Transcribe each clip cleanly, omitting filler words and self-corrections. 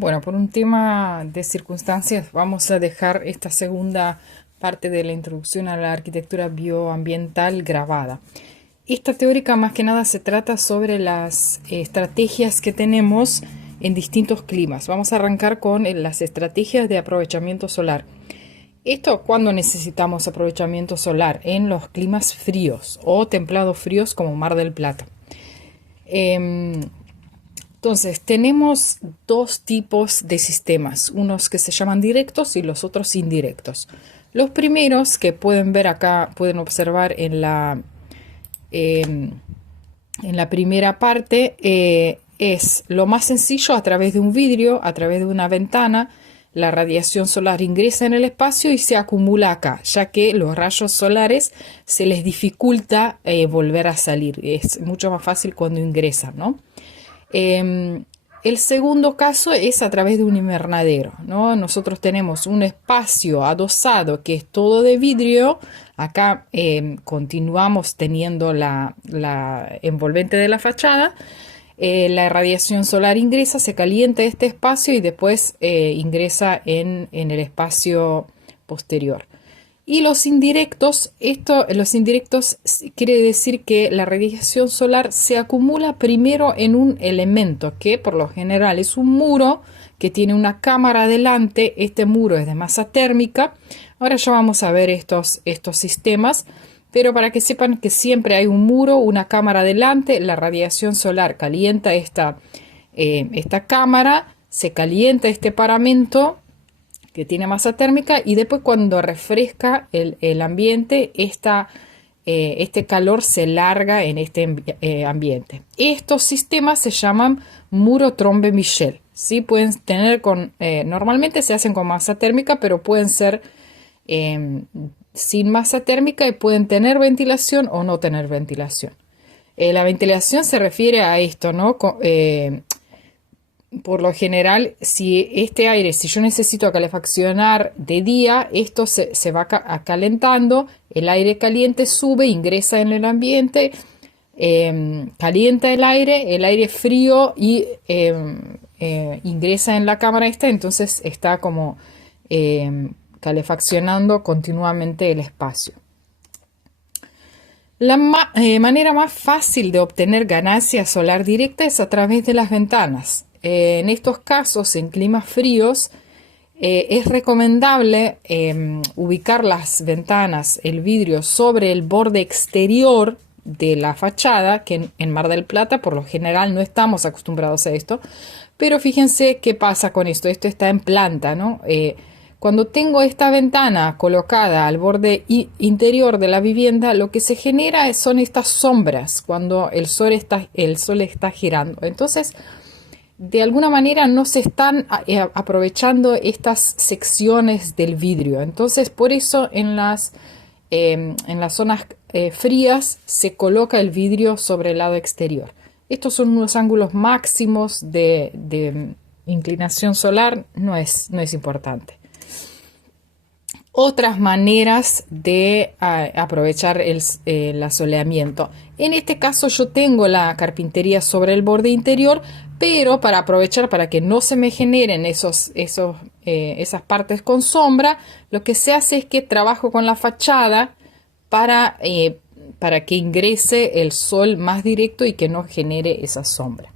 Bueno, por un tema de circunstancias, vamos a dejar esta segunda parte de la introducción a la arquitectura bioambiental grabada. Esta teórica más que nada se trata sobre las estrategias que tenemos en distintos climas. Vamos a arrancar con las estrategias de aprovechamiento solar. Esto cuando necesitamos aprovechamiento solar en los climas fríos o templados fríos como Mar del Plata. Entonces, tenemos dos tipos de sistemas, unos que se llaman directos y los otros indirectos. Los primeros que pueden ver acá, pueden observar en la primera parte, es lo más sencillo a través de un vidrio, a través de una ventana. La radiación solar ingresa en el espacio y se acumula acá, ya que los rayos solares se les dificulta volver a salir. Es mucho más fácil cuando ingresan, ¿no? El segundo caso es a través de un invernadero, ¿no? Nosotros tenemos un espacio adosado que es todo de vidrio. Acá continuamos teniendo la envolvente de la fachada. La radiación solar ingresa, se calienta este espacio y después ingresa en el espacio posterior. Y los indirectos, los indirectos quiere decir que la radiación solar se acumula primero en un elemento que por lo general es un muro que tiene una cámara adelante. Este muro es de masa térmica. Ahora ya vamos a ver estos sistemas, pero para que sepan que siempre hay un muro, una cámara adelante. La radiación solar calienta esta cámara, se calienta este paramento que tiene masa térmica y después cuando refresca el ambiente, este calor se larga en este ambiente. Estos sistemas se llaman muro Trombe-Michel. ¿Sí? Pueden tener normalmente se hacen con masa térmica, pero pueden ser sin masa térmica y pueden tener ventilación o no tener ventilación. La ventilación se refiere a esto, ¿no? Por lo general, si yo necesito calefaccionar de día, esto se va calentando, el aire caliente sube, ingresa en el ambiente, calienta el aire frío y ingresa en la cámara entonces está como calefaccionando continuamente el espacio. La manera más fácil de obtener ganancia solar directa es a través de las ventanas. En estos casos, en climas fríos, es recomendable ubicar las ventanas, el vidrio, sobre el borde exterior de la fachada, que en Mar del Plata por lo general no estamos acostumbrados a esto, pero fíjense qué pasa con esto. Esto está en planta, ¿no? Cuando tengo esta ventana colocada al borde interior de la vivienda, lo que se genera son estas sombras cuando el sol está girando. Entonces, de alguna manera no se están aprovechando estas secciones del vidrio. Entonces, por eso en las zonas frías se coloca el vidrio sobre el lado exterior. Estos son unos ángulos máximos de inclinación solar, no es importante. Otras maneras de aprovechar el asoleamiento. En este caso yo tengo la carpintería sobre el borde interior, pero para aprovechar, para que no se me generen esas partes con sombra, lo que se hace es que trabajo con la fachada para que ingrese el sol más directo y que no genere esa sombra.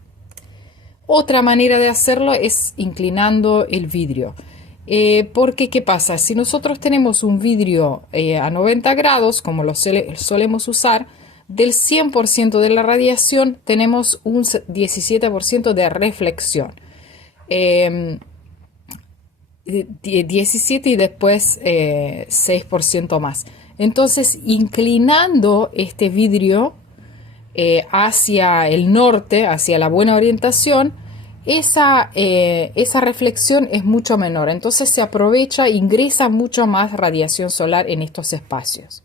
Otra manera de hacerlo es inclinando el vidrio. Porque, ¿qué pasa? Si nosotros tenemos un vidrio a 90 grados, como lo solemos usar, del 100% de la radiación tenemos un 17% de reflexión. 17 y después 6% más. Entonces, inclinando este vidrio hacia el norte, hacia la buena orientación, esa reflexión es mucho menor. Entonces se aprovecha, ingresa mucho más radiación solar en estos espacios.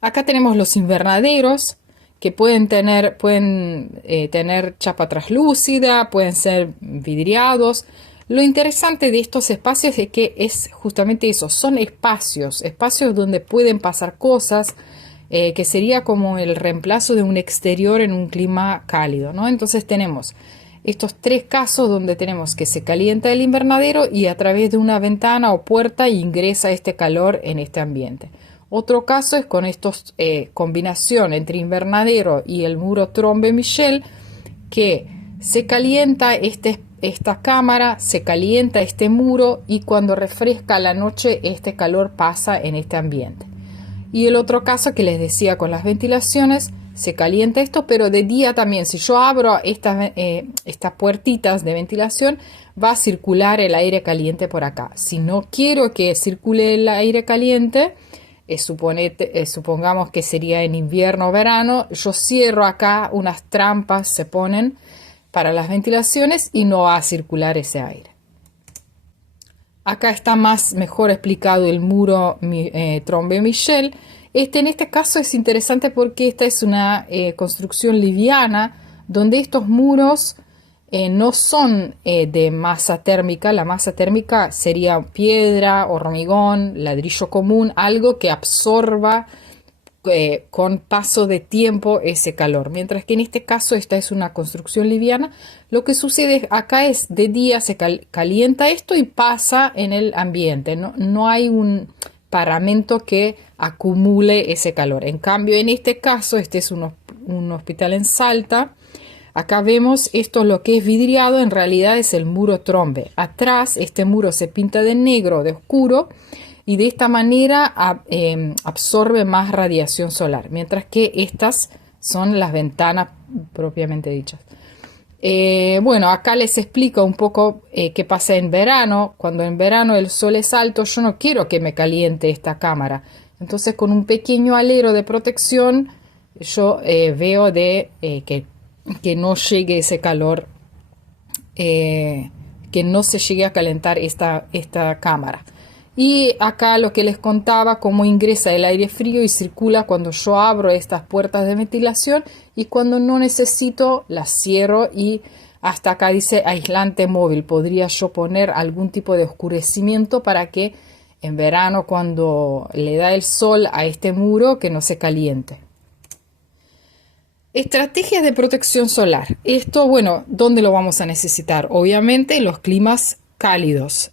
Acá tenemos los invernaderos que pueden tener chapa translúcida, pueden ser vidriados. Lo interesante de estos espacios es que es justamente eso, son espacios donde pueden pasar cosas, que sería como el reemplazo de un exterior en un clima cálido, ¿no? Entonces tenemos estos tres casos donde tenemos que se calienta el invernadero y a través de una ventana o puerta ingresa este calor en este ambiente. Otro caso es con estos combinación entre invernadero y el muro Trombe-Michel, que se calienta esta cámara, se calienta este muro y cuando refresca a la noche este calor pasa en este ambiente. Y el otro caso que les decía con las ventilaciones, se calienta esto, pero de día también. Si yo abro estas puertitas de ventilación, va a circular el aire caliente por acá. Si no quiero que circule el aire caliente, supongamos que sería en invierno o verano, yo cierro acá, unas trampas se ponen para las ventilaciones y no va a circular ese aire. Acá está mejor explicado el muro Trombe-Michel. En este caso es interesante porque esta es una construcción liviana donde estos muros no son de masa térmica. La masa térmica sería piedra, hormigón, ladrillo común, algo que absorba con paso de tiempo ese calor. Mientras que en este caso esta es una construcción liviana. Lo que sucede acá es de día se calienta esto y pasa en el ambiente. No hay un paramento que acumule ese calor. En cambio, en este caso, este es un hospital en Salta. Acá vemos esto, lo que es vidriado, en realidad es el muro Trombe. Atrás, este muro se pinta de negro, de oscuro, y de esta manera absorbe más radiación solar, mientras que estas son las ventanas propiamente dichas. Bueno, acá les explico un poco qué pasa en verano. Cuando en verano el sol es alto, yo no quiero que me caliente esta cámara. Entonces, con un pequeño alero de protección, yo veo que no llegue ese calor, que no se llegue a calentar esta cámara. Y acá lo que les contaba, cómo ingresa el aire frío y circula cuando yo abro estas puertas de ventilación y cuando no necesito las cierro. Y hasta acá dice aislante móvil. Podría yo poner algún tipo de oscurecimiento para que en verano, cuando le da el sol a este muro, que no se caliente. Estrategias de protección solar. Esto, bueno, ¿dónde lo vamos a necesitar? Obviamente en los climas cálidos.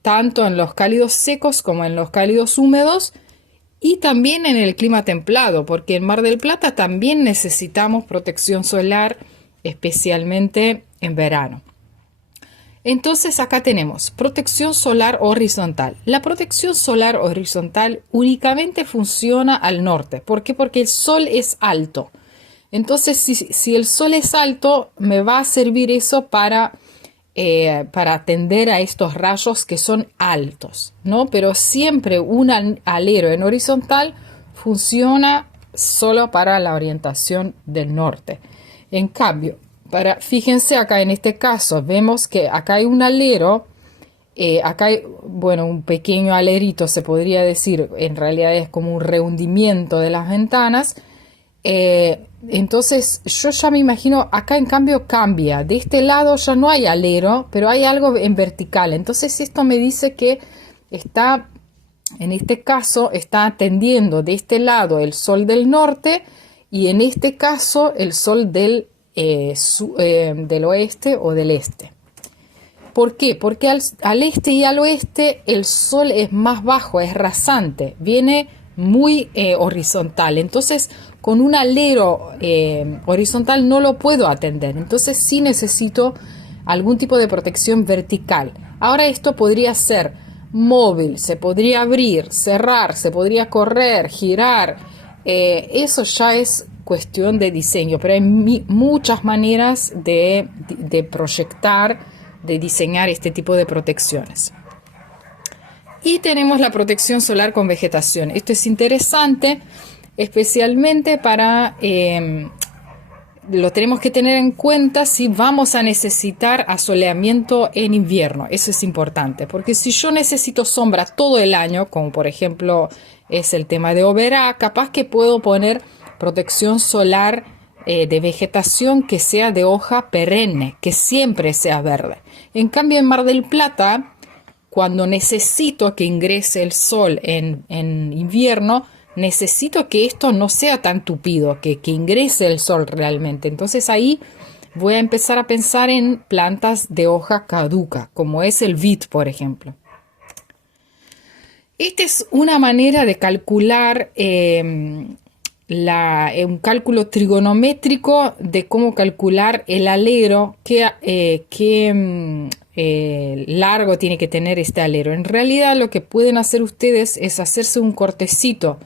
Tanto en los cálidos secos como en los cálidos húmedos y también en el clima templado, porque en Mar del Plata también necesitamos protección solar, especialmente en verano. Entonces acá tenemos protección solar horizontal. La protección solar horizontal únicamente funciona al norte. ¿Por qué? Porque el sol es alto. Entonces si el sol es alto, me va a servir eso para atender a estos rayos que son altos, ¿no? Pero siempre un alero en horizontal funciona solo para la orientación del norte. En cambio, fíjense acá en este caso, vemos que acá hay un alero, acá hay, bueno, un pequeño alerito se podría decir, en realidad es como un rehundimiento de las ventanas. Entonces yo ya me imagino, acá en cambio cambia, de este lado ya no hay alero, pero hay algo en vertical. Entonces esto me dice que en este caso está atendiendo de este lado el sol del norte y en este caso el sol del oeste o del este. ¿Por qué? Porque al este y al oeste el sol es más bajo, es rasante, viene muy horizontal. Entonces con un alero horizontal no lo puedo atender. Entonces sí necesito algún tipo de protección vertical. Ahora esto podría ser móvil, se podría abrir, cerrar, se podría correr, girar. Eso ya es cuestión de diseño, pero hay muchas maneras de proyectar, de diseñar este tipo de protecciones. Y tenemos la protección solar con vegetación. Esto es interesante, especialmente lo tenemos que tener en cuenta si vamos a necesitar asoleamiento en invierno. Eso es importante, porque si yo necesito sombra todo el año, como por ejemplo es el tema de Oberá, capaz que puedo poner protección solar de vegetación que sea de hoja perenne, que siempre sea verde. En cambio, en Mar del Plata, cuando necesito que ingrese el sol en invierno, necesito que esto no sea tan tupido, que ingrese el sol realmente. Entonces ahí voy a empezar a pensar en plantas de hoja caduca, como es el vid, por ejemplo. Esta es una manera de calcular un cálculo trigonométrico de cómo calcular el alero, qué largo tiene que tener este alero. En realidad lo que pueden hacer ustedes es hacerse un cortecito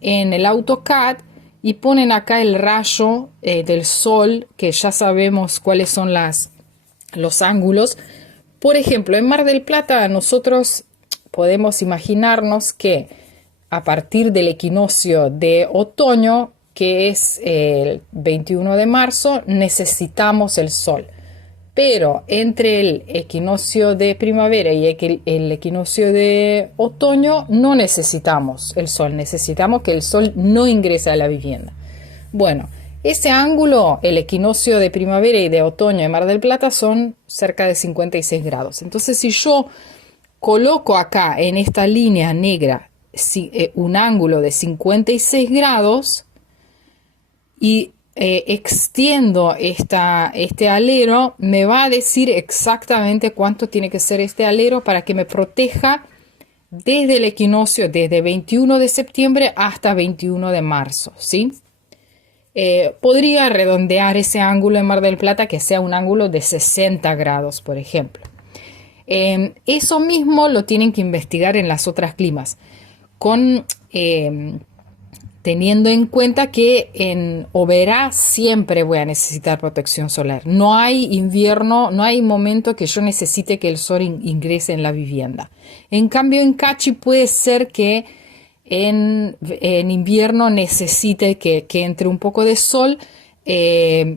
en el AutoCAD y ponen acá el rayo del sol, que ya sabemos cuáles son los ángulos. Por ejemplo, en Mar del Plata nosotros podemos imaginarnos que a partir del equinoccio de otoño, que es el 21 de marzo, necesitamos el sol. Pero entre el equinoccio de primavera y el equinoccio de otoño no necesitamos el sol, necesitamos que el sol no ingrese a la vivienda. Bueno, ese ángulo, el equinoccio de primavera y de otoño en Mar del Plata son cerca de 56 grados. Entonces, si yo coloco acá en esta línea negra un ángulo de 56 grados y extiendo este alero, me va a decir exactamente cuánto tiene que ser este alero para que me proteja desde el equinoccio, desde 21 de septiembre hasta 21 de marzo, ¿sí? Podría redondear ese ángulo en Mar del Plata que sea un ángulo de 60 grados, por ejemplo. Eso mismo lo tienen que investigar en las otras climas, teniendo en cuenta que en Oberá siempre voy a necesitar protección solar. No hay invierno, no hay momento que yo necesite que el sol ingrese en la vivienda. En cambio, en Cachi puede ser que en invierno necesite que entre un poco de sol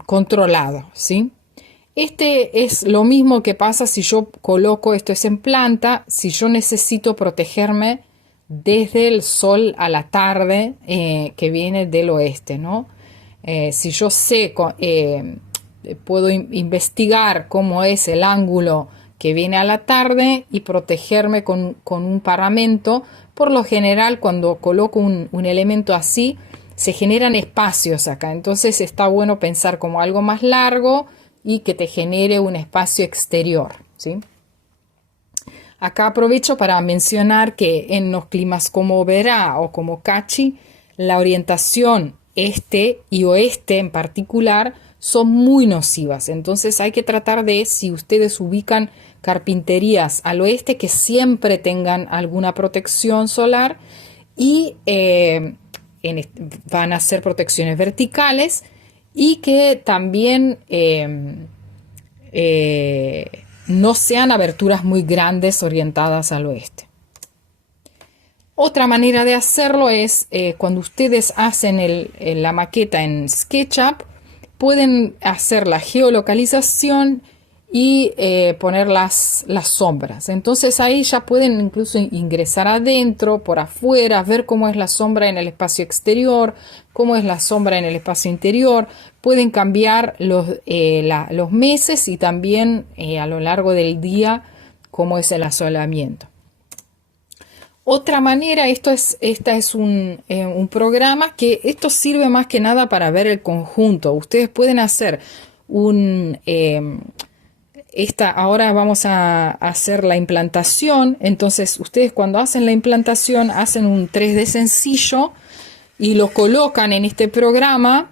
controlado, ¿sí? Este es lo mismo que pasa si yo coloco, esto es en planta, si yo necesito protegerme desde el sol a la tarde que viene del oeste, ¿no? Si yo sé, puedo investigar cómo es el ángulo que viene a la tarde y protegerme con un paramento. Por lo general, cuando coloco un elemento así, se generan espacios acá. Entonces está bueno pensar como algo más largo y que te genere un espacio exterior, ¿sí? Acá aprovecho para mencionar que en los climas como Oberá o como Cachi, la orientación este y oeste en particular son muy nocivas. Entonces hay que tratar de, si ustedes ubican carpinterías al oeste, que siempre tengan alguna protección solar y van a ser protecciones verticales y que también no sean aberturas muy grandes orientadas al oeste. Otra manera de hacerlo es cuando ustedes hacen la maqueta en SketchUp, pueden hacer la geolocalización y poner las sombras. Entonces ahí ya pueden incluso ingresar adentro, por afuera, ver cómo es la sombra en el espacio exterior, cómo es la sombra en el espacio interior. Pueden cambiar los meses y también a lo largo del día cómo es el asolamiento. Otra manera, esta es un programa que esto sirve más que nada para ver el conjunto. Ustedes pueden hacer ahora vamos a hacer la implantación. Entonces ustedes cuando hacen la implantación hacen un 3D sencillo y lo colocan en este programa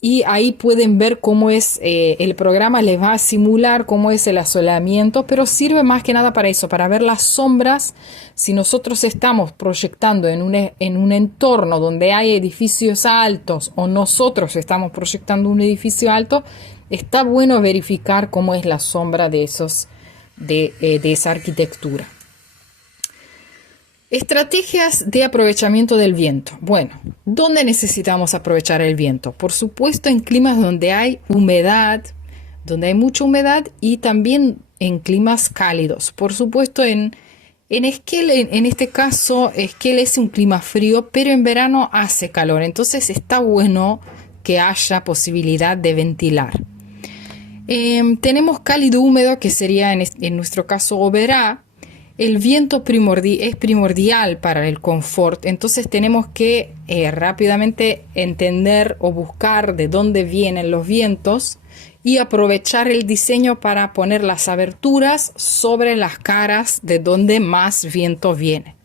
y ahí pueden ver cómo es el programa, les va a simular cómo es el asolamiento, pero sirve más que nada para eso, para ver las sombras. Si nosotros estamos proyectando en un entorno donde hay edificios altos o nosotros estamos proyectando un edificio alto, está bueno verificar cómo es la sombra de esa arquitectura. Estrategias de aprovechamiento del viento. Bueno, ¿dónde necesitamos aprovechar el viento? Por supuesto en climas donde hay humedad, donde hay mucha humedad y también en climas cálidos. Por supuesto en Esquel, en este caso, Esquel es un clima frío, pero en verano hace calor. Entonces está bueno que haya posibilidad de ventilar. Tenemos cálido húmedo, que sería en nuestro caso Oberá, El viento es primordial para el confort, entonces tenemos que rápidamente entender o buscar de dónde vienen los vientos y aprovechar el diseño para poner las aberturas sobre las caras de donde más viento viene.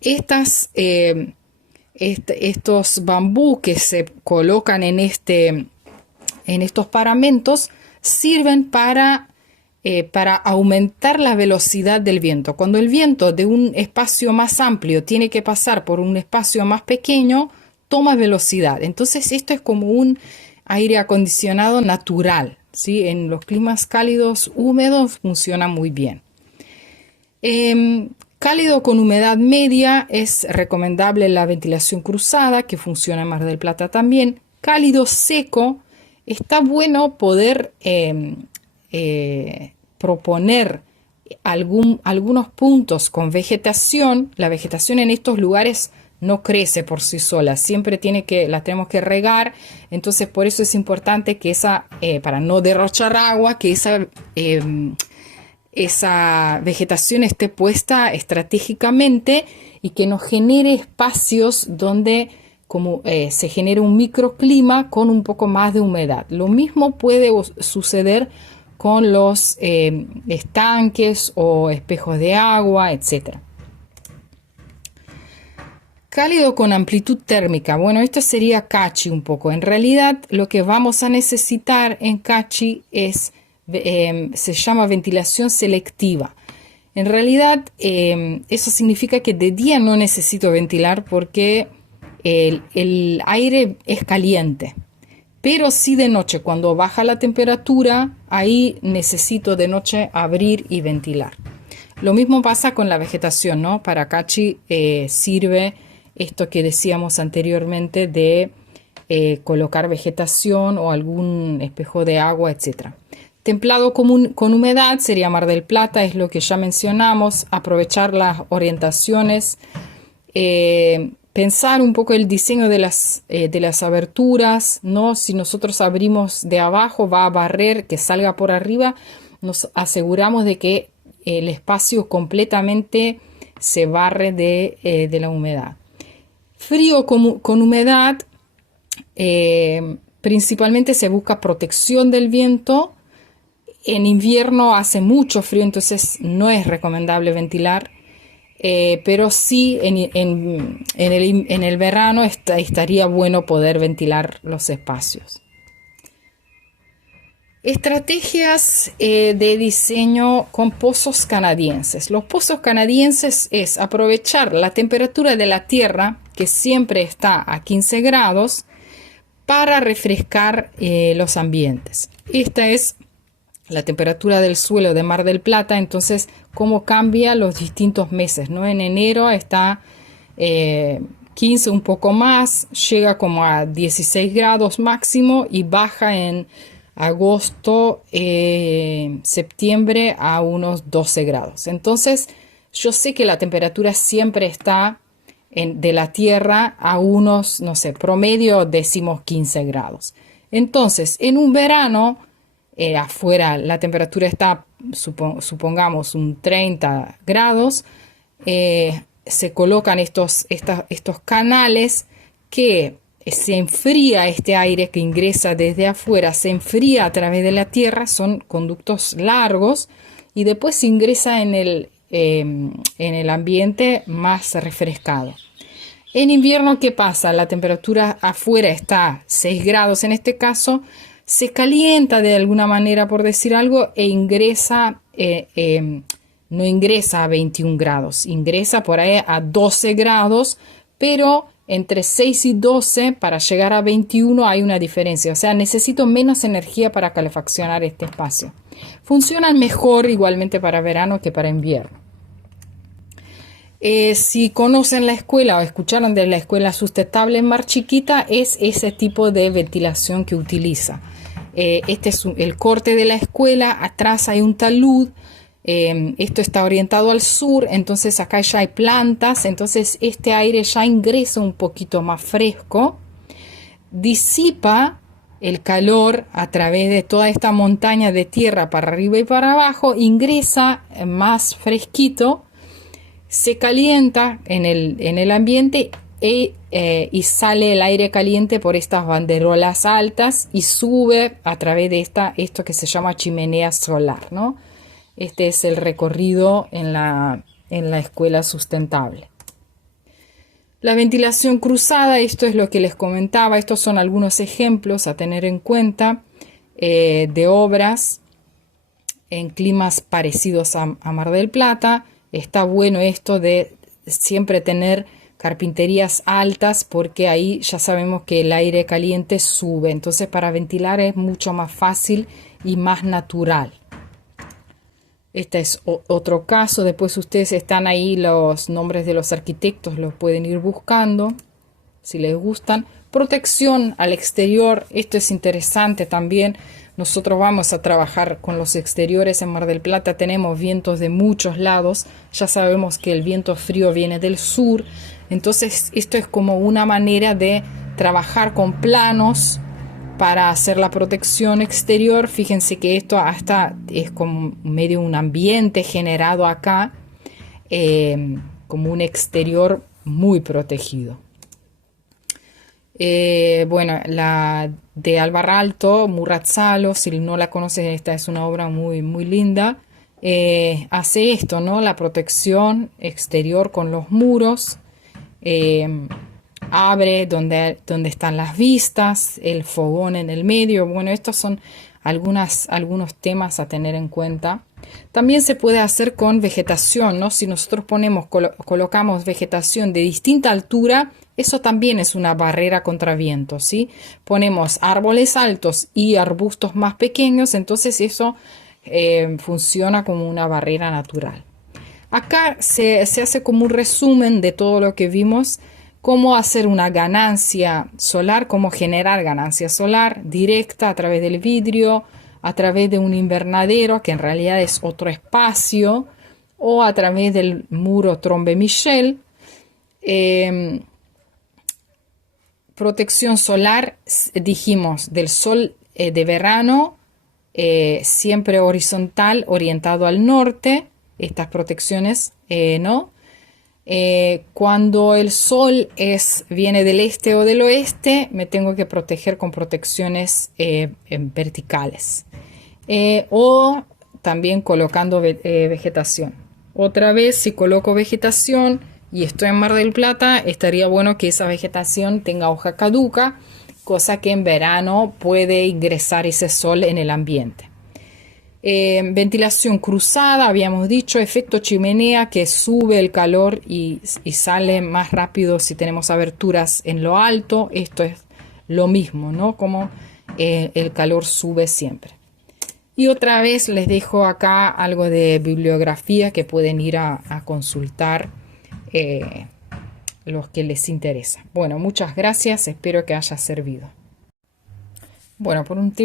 Estos bambú que se colocan en estos paramentos sirven para aumentar la velocidad del viento. Cuando el viento de un espacio más amplio tiene que pasar por un espacio más pequeño, toma velocidad. Entonces esto es como un aire acondicionado natural, ¿sí? En los climas cálidos, húmedos, funciona muy bien. Cálido con humedad media es recomendable la ventilación cruzada, que funciona en Mar del Plata también. Cálido seco, está bueno poder proponer algunos puntos con vegetación. La vegetación en estos lugares no crece por sí sola, siempre la tenemos que regar, entonces por eso es importante que para no derrochar agua, que esa vegetación esté puesta estratégicamente y que nos genere espacios donde se genere un microclima con un poco más de humedad. Lo mismo puede suceder con los estanques o espejos de agua, etc. Cálido con amplitud térmica. Bueno, esto sería Cachi un poco. En realidad, lo que vamos a necesitar en Cachi se llama ventilación selectiva. En realidad, eso significa que de día no necesito ventilar porque el aire es caliente. Pero sí de noche, cuando baja la temperatura, ahí necesito de noche abrir y ventilar. Lo mismo pasa con la vegetación, ¿no? Para Cachi sirve esto que decíamos anteriormente de colocar vegetación o algún espejo de agua, etc. Templado con humedad sería Mar del Plata, es lo que ya mencionamos. Aprovechar las orientaciones, pensar un poco el diseño de las aberturas, ¿no? Si nosotros abrimos de abajo, va a barrer que salga por arriba. Nos aseguramos de que el espacio completamente se barre de la humedad. Frío con humedad, principalmente se busca protección del viento. En invierno hace mucho frío, entonces no es recomendable ventilar. Pero sí en el verano estaría bueno poder ventilar los espacios. Estrategias de diseño con pozos canadienses. Los pozos canadienses es aprovechar la temperatura de la tierra, que siempre está a 15 grados, para refrescar los ambientes. Esta es la temperatura del suelo de Mar del Plata, entonces cómo cambia los distintos meses, ¿no? En enero está 15, un poco más, llega como a 16 grados máximo y baja en agosto, septiembre a unos 12 grados. Entonces yo sé que la temperatura siempre está de la tierra a unos, no sé, promedio decimos 15 grados. Entonces en un verano, afuera la temperatura está, supongamos, un 30 grados, se colocan estos canales que se enfría este aire que ingresa desde afuera, se enfría a través de la tierra, son conductos largos y después se ingresa en el ambiente más refrescado. En invierno, ¿qué pasa? La temperatura afuera está 6 grados en este caso, se calienta de alguna manera, por decir algo, e ingresa, no ingresa a 21 grados, ingresa por ahí a 12 grados, pero entre 6 y 12 para llegar a 21 hay una diferencia, o sea, necesito menos energía para calefaccionar este espacio. Funcionan mejor igualmente para verano que para invierno. Si conocen la escuela o escucharon de la escuela sustentable en Mar Chiquita, es ese tipo de ventilación que utiliza. Este es el corte de la escuela, atrás hay un talud, esto está orientado al sur, entonces acá ya hay plantas, entonces este aire ya ingresa un poquito más fresco, disipa el calor a través de toda esta montaña de tierra para arriba y para abajo, ingresa más fresquito se calienta en el ambiente y sale el aire caliente por estas banderolas altas y sube a través de esto que se llama chimenea solar, ¿no? Este es el recorrido en la escuela sustentable. La ventilación cruzada, esto es lo que les comentaba, estos son algunos ejemplos a tener en cuenta de obras en climas parecidos a Mar del Plata. Está bueno esto de siempre tener carpinterías altas porque ahí ya sabemos que el aire caliente sube, entonces para ventilar es mucho más fácil y más natural. Este es otro caso. Después ustedes están ahí los nombres de los arquitectos, los pueden ir buscando si les gustan. Protección al exterior, esto es interesante también. Nosotros vamos a trabajar con los exteriores en Mar del Plata, tenemos vientos de muchos lados, ya sabemos que el viento frío viene del sur, entonces esto es como una manera de trabajar con planos para hacer la protección exterior. Fíjense que esto hasta es como medio un ambiente generado acá, como un exterior muy protegido. Bueno, la de Albarralto, Murrazzalo, si no la conoces, esta es una obra muy, muy linda. Hace esto, ¿no? La protección exterior con los muros. Abre donde están las vistas, el fogón en el medio. Bueno, estos son algunos temas a tener en cuenta. También se puede hacer con vegetación, ¿no? Si nosotros colocamos vegetación de distinta altura, eso también es una barrera contra viento, ¿sí? Ponemos árboles altos y arbustos más pequeños, entonces eso funciona como una barrera natural. Acá se hace como un resumen de todo lo que vimos, cómo hacer una ganancia solar, cómo generar ganancia solar directa a través del vidrio, a través de un invernadero, que en realidad es otro espacio, o a través del muro Trombe-Michel. Protección solar, dijimos, del sol de verano, siempre horizontal, orientado al norte, estas protecciones, ¿no? Cuando el sol viene del este o del oeste, me tengo que proteger con protecciones verticales. O también colocando vegetación. Otra vez, si coloco vegetación y estoy en Mar del Plata, estaría bueno que esa vegetación tenga hoja caduca, cosa que en verano puede ingresar ese sol en el ambiente. Ventilación cruzada, habíamos dicho, efecto chimenea, que sube el calor y sale más rápido si tenemos aberturas en lo alto. Esto es lo mismo, ¿no? Como el calor sube siempre. Y otra vez les dejo acá algo de bibliografía que pueden ir a consultar los que les interesa. Bueno, muchas gracias, espero que haya servido. Bueno, por un tiempo